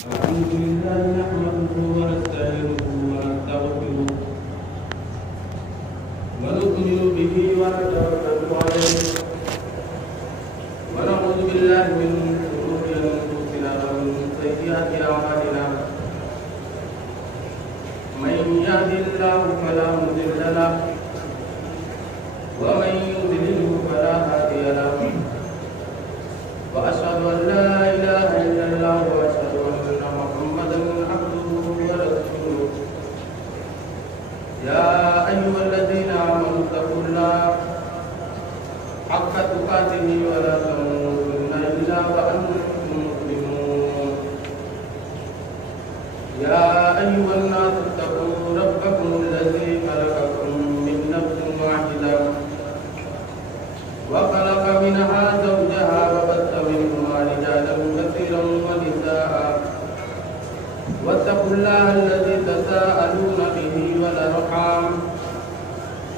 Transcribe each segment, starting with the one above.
الحمد لله نحمده ونستعينه ونستغفره ونؤمن به ونتوكل عليه ونعوذ بالله من شرور انفسنا ومن سيئات اعمالنا من يهد الله فلا مضل له ومن يضلل فلا هادي له واشهد ان لا اله الا الله واشهد ان محمدا عبده ورسوله يا ايها الذين امنوا اتقوا الله حق تقاته ولا تموتن الا وانتم مسلمون يا ايها الناس اتقوا ربكم الذي خلقكم من نفس واحده وخلق منها زوجها وبث منهما رجالا كثيرا ونساء واتقوا الله الذي تساءلون به والارحام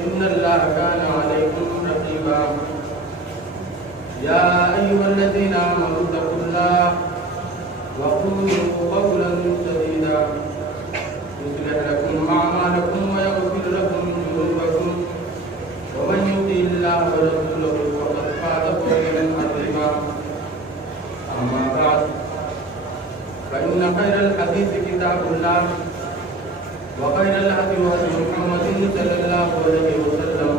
ان الله كان عليكم رقيبا يا ايها الذين امنوا اتقوا الله وقولوا قولا سديدا يصلح لكم اعمالكم ويغفر لكم ذنوبكم ومن يطع الله ورسوله فقد فاز فوزا عظيما اما بعد فان خير الحديث كتاب الله وخير الهدي هدي محمد صلى الله عليه وسلم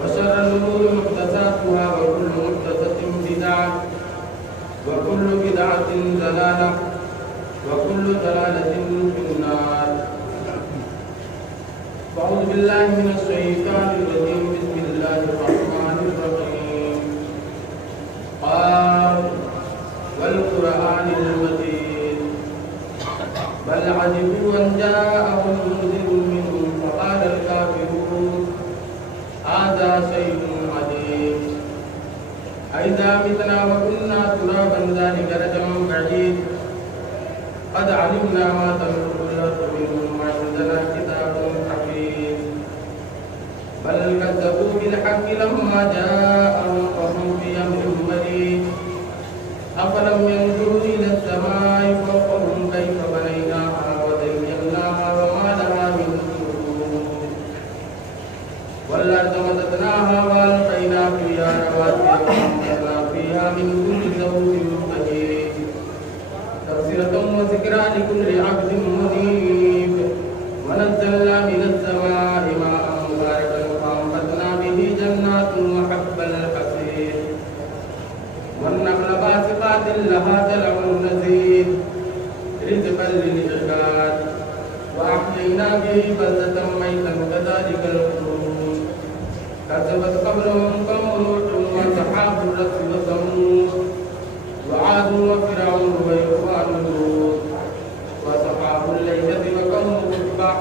وشر الامور محدثاتها وكل محدثه بدعه وكل بدعه ضلاله وكل ضلاله في النار أعوذ بالله من الشيطان الرجيم بسم الله الرحمن الرحيم قال والقرآن المجيد بل عجبوا أن جاءهم منذر منهم فقال الكافرون هذا شيء عجيب أئذا متنا وكنا ترابا ذلك رجع بعيد قد علمنا ما تنقل الأرض منهم وعندنا كتاب حفيظ بل كذبوا بالحق لما جاءهم فهم في أمر مريج أفلم ينظروا إلى السماء فوقهم كيف بنيناها وزيناها وما لها من فروج والأرض مددناها وألقينا فيها رواسي وأنبتنا فيها من كل زوج بهيج تبصرة وذكرى لكل عبد منيب ونزلنا من السماء ماء مباركا فأنبتنا به جنات وحب الحصيد والنخل باسقات لها طلع نضيد رزقا للعباد وأحيينا به بلدة ميتا كذلك الخروج كذبت قبلهم قوم نوح وأصحاب الرس وثمود وعاد وفرعون وإخوان لوط وأصحاب الأيكة وقوم تبع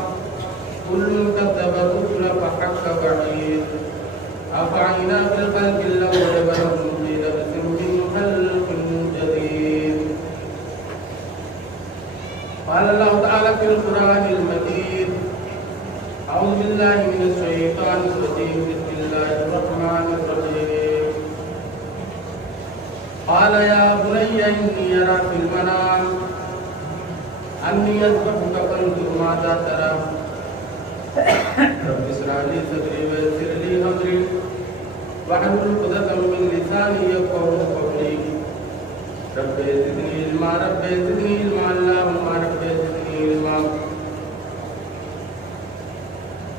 كل كذب الرسل فحق بعيد أفعينا بالخلق الأول ولهم في لبس من خلق جديد قال الله تعالى في القرآن المجيد أعوذ بالله من الشيطان الرجيم بسم الله الرحمن الرحيم قال يا بني إني أرى في المنام أني أذبحك فانظر ماذا ترى رب اشرح لي صدري ويسر لي أمري واحلل عقدة من لساني يفقهوا قولي رب زدني علما رب زدني علما اللهم رب زدني علما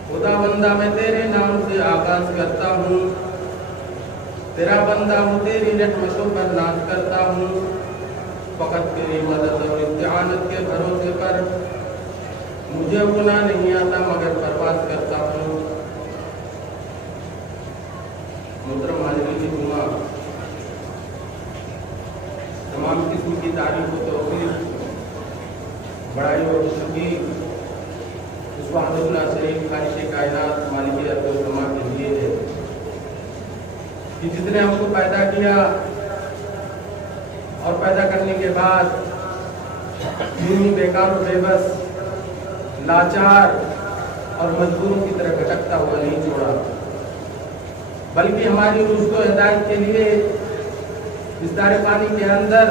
خدا بندہ میں تیرے نام سے آغاز کرتا ہوں تیرا بندہ ہوں تیری رحمتوں پر ناز کرتا ہوں فقط تیری مدد اور استعانت کے بھروسے پر مجھے گناہ نہیں آتا مگر پرواز کرتا ہوں محترم حاضرین جمعہ تمام قسم کی تعریف و توفیق بڑائی اور خوشی اس وحدۃ شریف خالق کائنات مالک ارض و سما کے لیے ہے کہ جس نے ہم کو پیدا کیا اور پیدا کرنے کے بعد یوں بیکار و بے بس لاچار اور مزدوروں کی طرح بھٹکتا ہوا نہیں چھوڑا بلکہ ہماری رشد و ہدایت کے لیے اس دار پانی کے اندر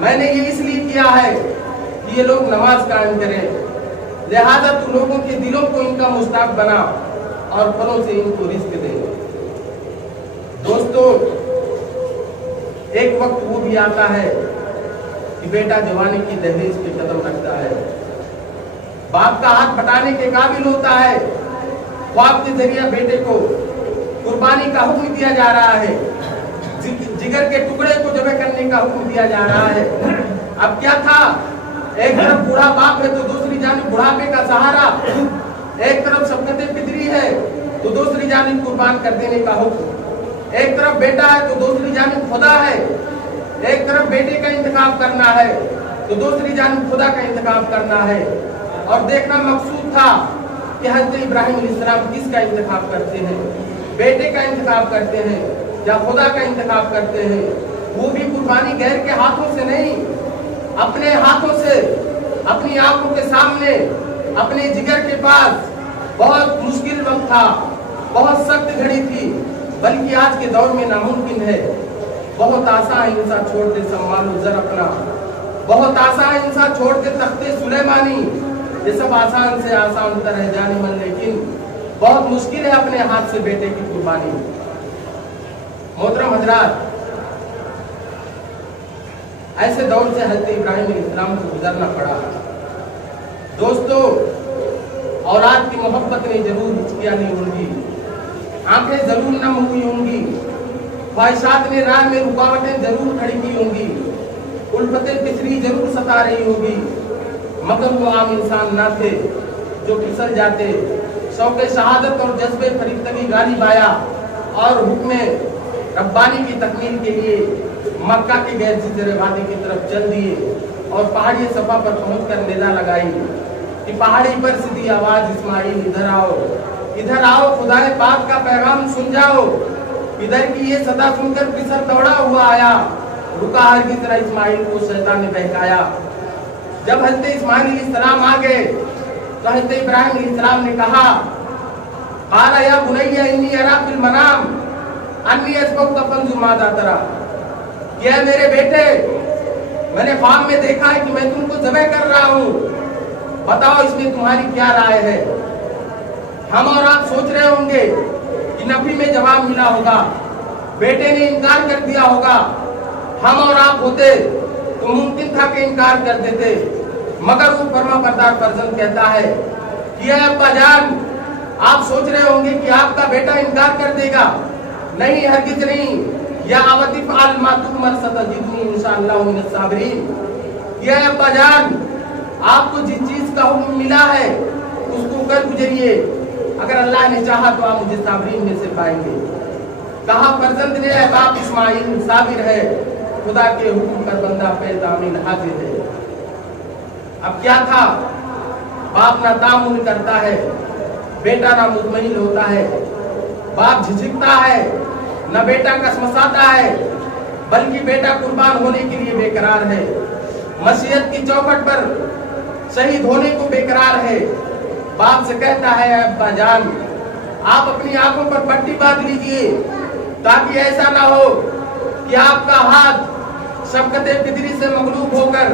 میں نے یہ اس لیے کیا ہے کہ یہ لوگ نماز قائم کریں، لہذا تو لوگوں کے دلوں کو ان کا مشتاق بنا اور پھلوں سے ان کو رزق دے۔ دوستو، ایک وقت وہ بھی آتا ہے کہ بیٹا جوانی کی دہلیز پہ قدم رکھتا ہے، باپ کا ہاتھ پھٹانے کے قابل ہوتا ہے، خواب کے ذریعے بیٹے کو قربانی کا حکم دیا جا رہا ہے، جگر کے ٹکڑے کو ذبح کرنے کا حکم دیا جا رہا ہے۔ اب کیا تھا، ایک طرف بوڑھا باپ ہے تو دوسری جانب بڑھاپے کا سہارا، ایک طرف شفقت فطری ہے تو دوسری جانب قربان کر دینے کا حکم، ایک طرف بیٹا ہے تو دوسری جانب خدا ہے، ایک طرف بیٹے کا انتخاب کرنا ہے تو دوسری جانب خدا کا انتخاب کرنا ہے۔ اور دیکھنا مقصود تھا کہ حضرت ابراہیم علیہ السلام کس کا انتخاب کرتے ہیں، بیٹے کا انتخاب کرتے ہیں یا خدا کا انتخاب کرتے ہیں، وہ بھی قربانی غیر کے ہاتھوں سے نہیں، اپنے ہاتھوں سے، اپنی آنکھوں کے سامنے، اپنے جگر کے پاس۔ بہت مشکل وقت تھا، بہت سخت گھڑی تھی، بلکہ آج کے دور میں ناممکن ہے، بہت آسان انسان چھوڑ دے سامان و زر اپنا، بہت آسان انسان چھوڑ دے تخت سلیمانی، یہ سب آسان سے آسان ہوتا رہ جانے من، لیکن بہت مشکل ہے اپنے ہاتھ سے بیٹے کی قربانی۔ محترم حضرات، ایسے دور سے حضرت ابراہیم علیہ السلام کو گزرنا پڑا۔ دوستو، اولاد کی محبت نے ضرور ہچکیاں لی ہوں گی، آنکھیں ضرور نم ہوئی ہوں گی، خواہشات نے راہ میں رکاوٹیں ضرور کھڑی کی ہوں گی، الفتیں پسری ضرور ستا رہی ہوگی، مگر وہ عام انسان نہ تھے جو پھسل جاتے۔ شوق شہادت اور جذبے فریفتگی غالب آیا اور حکم ربانی کی تکمیل کے لیے مکہ کے غیر جزیرے وادی کی طرف چل دیے اور پہاڑی صفا پر پہنچ کر ندا لگائی کہ پہاڑی پر سیدھی آواز، اسماعیل ادھر آؤ، ادھر آؤ، خدا پاک کا پیغام سن جاؤ۔ ادھر کی یہ صدا سن کر پسر دوڑا ہوا آیا، رکا ہر کی طرح اسماعیل کو شیطان نے بہکایا۔ جب حضرت اسماعیل علیہ السلام آ گئے تو حضرت ابراہیم علیہ السلام نے کہا، قال یا بنی انی ارا فی المنام انی اذبحک فانظر ماذا تری، یہ میرے بیٹے، میں نے خواب میں دیکھا ہے کہ میں تم کو ذبح کر رہا ہوں، بتاؤ اس میں تمہاری کیا رائے ہے۔ ہم اور آپ سوچ رہے ہوں گے کہ نفی میں جواب ملا ہوگا، بیٹے نے انکار کر دیا ہوگا، ہم اور آپ ہوتے تو ممکن تھا کہ انکار کر دیتے، مگر وہ فرما بردار فرزند کہتا ہے کہ اے ابا جان، آپ سوچ رہے ہوں گے کہ آپ کا بیٹا انکار کر دے گا، نہیں، ہرگز نہیں، یا ابت افعل ما تؤمر ستجدنی انشاءاللہ من الصابرین۔ یا ابا جان، آپ کو جس چیز کا حکم ملا ہے اس کو کر گزریے، اگر اللہ نے چاہا تو آپ مجھے صابرین میں سے پائیں گے۔ کہا فرزند نے، اے باپ اسماعیل صابر ہے، خدا کے حکم پر بندہ پہ تعمیل حاضر ہے۔ اب کیا تھا، باپ نہ تعامل کرتا ہے، بیٹا نہ مطمئن ہوتا ہے، باپ جھجکتا ہے، نہ بیٹا کسمساتا ہے، بلکہ بیٹا قربان ہونے کے لیے بے قرار ہے، مشیت کی چوکھٹ پر شہید ہونے کو بے قرار ہے۔ باپ سے کہتا ہے، اے ابا جان، آپ اپنی آنکھوں پر پٹی باندھ لیجئے تاکہ ایسا نہ ہو کہ آپ کا ہاتھ شفقت فطری سے مغلوب ہو کر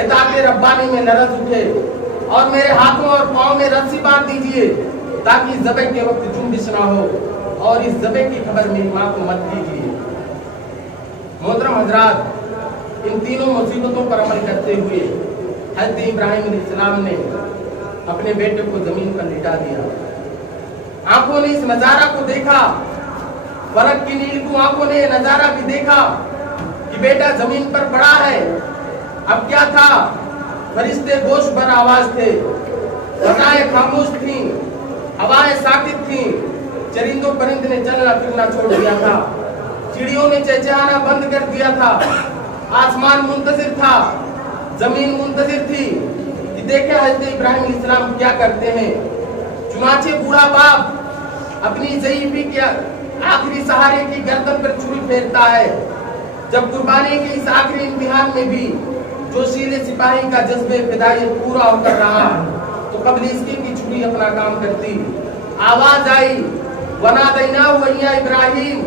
اطاعت ربانی میں لرز اٹھے، اور میرے ہاتھوں اور پاؤں میں رسی باندھ دیجئے تاکہ ذبح کے وقت جنبش نہ ہو، اور اس ذبح کی خبر میری ماں کو مت دیجئے۔ محترم حضرات، ان تینوں مصیبتوں پر عمل کرتے ہوئے حضرت ابراہیم علیہ السلام نے اپنے بیٹے کو زمین پر لٹا دیا۔ آنکھوں نے اس نظارہ کو دیکھا، فلک کی نیل کو آنکھوں نے یہ نظارہ بھی دیکھا کہ بیٹا زمین پر پڑا ہے۔ اب کیا تھا، فرشتے گوش بر آواز تھے، فضائیں خاموش تھیں، ہوائیں ساکت تھیں، چرندوں پرند نے چلنا پھرنا چھوڑ دیا تھا، چڑیوں نے چہچہانا بند کر دیا تھا، آسمان منتظر تھا، زمین منتظر تھی کہ دیکھیں حضرت ابراہیم علیہ السلام کیا کرتے ہیں۔ چنانچہ بوڑھا باپ اپنی ضعیفی کے آخری سہارے کی گردن پر چھری پھیرتا ہے۔ جب قربانی کے اس آخری امتحان میں بھی جوشیلے سپاہی کا جذبہ فدائیت پورا ہو کر رہا تو قبل اس کے کی چھری اپنا کام کرتی۔ آواز آئی، وَنَادَيْنَاهُ يَا إِبْرَاهِيمُ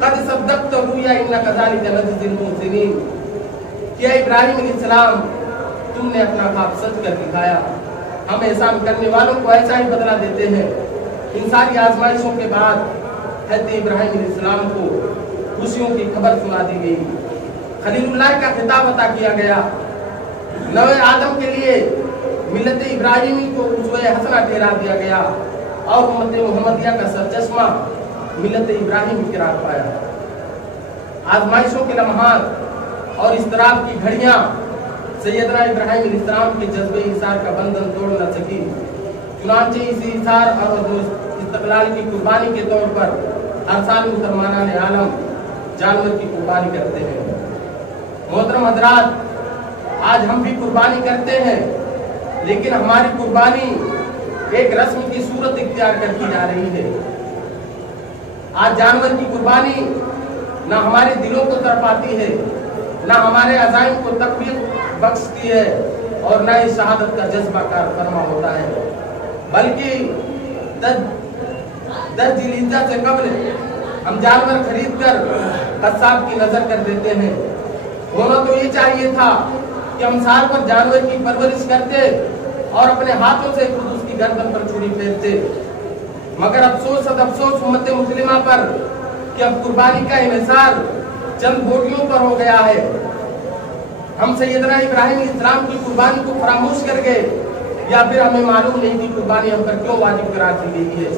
قَدْ صَدَّقْتَ الرُّؤْيَا إِنَّا كَذَلِكَ نَجْزِي الْمُحْسِنِينَ۔ کہ اے ابراہیم علیہ السلام تم نے اپنا خواب سچ کر دکھایا، ہم احسان کرنے والوں کو ایسا ہی بدلہ دیتے ہیں۔ ان ساری آزمائشوں کے بعد حضرت ابراہیم علیہ السلام کو خوشیوں کی خبر سنا دی گئی، خلیل اللہ کا خطاب عطا کیا گیا، نوے آدم کے لیے ملت ابراہیمی کو اسوہ حسنہ ٹھہرا دیا گیا اور امت محمدیہ کا سرچشمہ ملت ابراہیم قرار پایا۔ آزمائشوں کے لمحات اور اضطراب کی گھڑیاں سیدنا ابراہیم علیہ السلام کے جذبے ایثار کا بندھن توڑ نہ سکی، چنانچہ اس ایثار اور استقلال کی قربانی کے طور پر ہر سال مسلمانان عالم جانور کی قربانی کرتے ہیں۔ محترم حضرات، آج ہم بھی قربانی کرتے ہیں، لیکن ہماری قربانی ایک رسم کی صورت اختیار کرتی جا رہی ہے۔ آج جانور کی قربانی نہ ہمارے دلوں کو تڑپاتی ہے، نہ ہمارے عزائم کو تقویت بخشتی ہے اور نہ اس شہادت کا جذبہ کار فرما ہوتا ہے، بلکہ 10 ذی الحجہ سے قبل ہم جانور خرید کر قصاب کی نظر کر دیتے ہیں۔ ہونا تو یہ چاہیے تھا کہ ہم سال پر جانور کی پرورش کرتے اور اپنے ہاتھوں سے خود اس کی گردن پر چھری پھیرتے، مگر افسوس امت مسلمہ پر کہ اب قربانی کا انحصار چند بوٹیوں پر ہو گیا ہے۔ ہم سیدنا ابراہیم علیہ السلام کی قربانی کو فراموش کر گئے، یا پھر ہمیں معلوم نہیں کہ قربانی ہم پر کیوں واجب قرار دی گئی ہے۔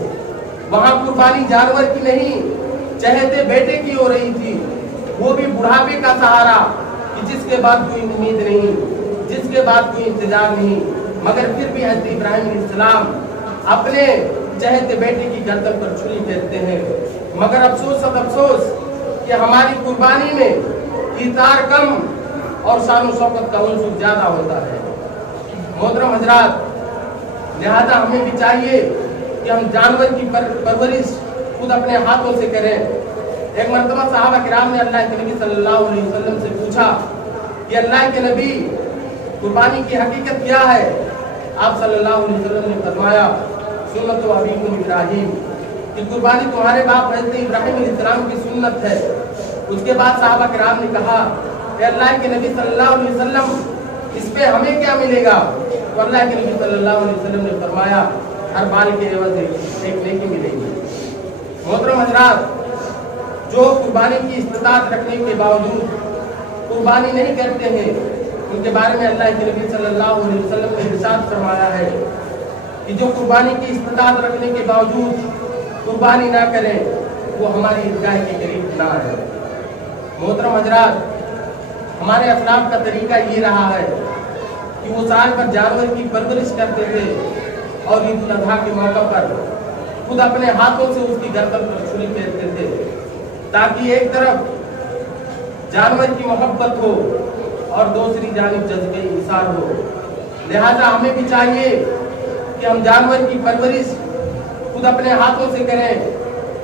وہاں قربانی جانور کی نہیں، چہیتے بیٹے کی ہو رہی تھی، وہ بھی بڑھاپے کا سہارا کہ جس کے بعد کوئی امید نہیں، جس کے بعد کوئی انتظار نہیں، مگر پھر بھی حضرت ابراہیم علیہ السلام اپنے چہیتے بیٹے کی گردن پر چھری پھیرتے ہیں۔ مگر افسوس کہ ہماری قربانی میں ایثار کم اور شان و شوکت کا عنصر زیادہ ہوتا ہے۔ محترم حضرات، لہذا ہمیں بھی چاہیے کہ ہم جانور کی پرورش خود اپنے ہاتھوں سے کریں۔ ایک مرتبہ صحابہ کرام نے اللہ کے نبی صلی اللہ علیہ وسلم سے پوچھا کہ اللہ کے نبی قربانی کی حقیقت کیا ہے؟ آپ صلی اللہ علیہ وسلم نے فرمایا سنت و ابیکم ابراہیم، کہ قربانی تمہارے باپ حضرت ابراہیم علیہ السلام کی سنت ہے۔ اس کے بعد صحابہ کرام نے کہا کہ اللہ کے نبی صلی اللہ علیہ وسلم اس پہ ہمیں کیا ملے گا؟ تو اللہ کے نبی صلی اللہ علیہ وسلم نے فرمایا ہر بال کے عوض ایک نیکی ملے گی۔ محترم حضرات، جو قربانی کی استطاعت رکھنے کے باوجود قربانی نہیں کرتے ہیں، ان کے بارے میں اللہ کے نبی صلی اللہ علیہ وسلم نے ارشاد فرمایا ہے کہ جو قربانی کی استطاعت رکھنے کے باوجود قربانی نہ کریں وہ ہماری عیدگاہ کے قریب نہ ہے۔ محترم حضرات، ہمارے اسلاف کا طریقہ یہ رہا ہے کہ وہ سال پر جانور کی پرورش کرتے تھے اور عید الاضحیٰ کے موقع پر خود اپنے ہاتھوں سے اس کی گردن پر چھری پھیرتے تھے، تاکہ ایک طرف جانور کی محبت ہو اور دوسری جانب جذبے ایثار ہو۔ لہذا ہمیں بھی چاہیے کہ ہم جانور کی پرورش خود اپنے ہاتھوں سے کریں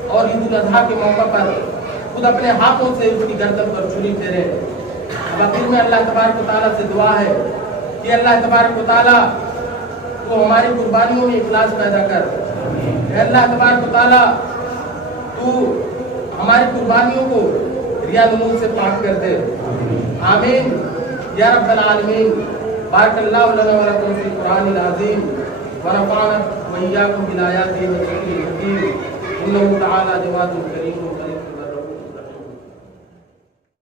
اور عید الاضحیٰ کے موقع پر خود اپنے ہاتھوں سے اس کی گردن پر چھری پھیریں۔ اب آخر میں اللہ تبارک و تعالیٰ سے دعا ہے کہ اللہ تبارک و تعالیٰ تو ہماری قربانیوں میں اخلاص پیدا کر۔ اے اللہ تبارک و تعالیٰ تو ہماری قربانیوں کو ریا نمود سے پاک کر دے۔ آمین یا رب العالمین۔ بارک اللہ لنا و لکم فی القرآن العظیم ونفعنا وإياكم بالآيات والذكر الحكيم إنه تعالى جواد كريم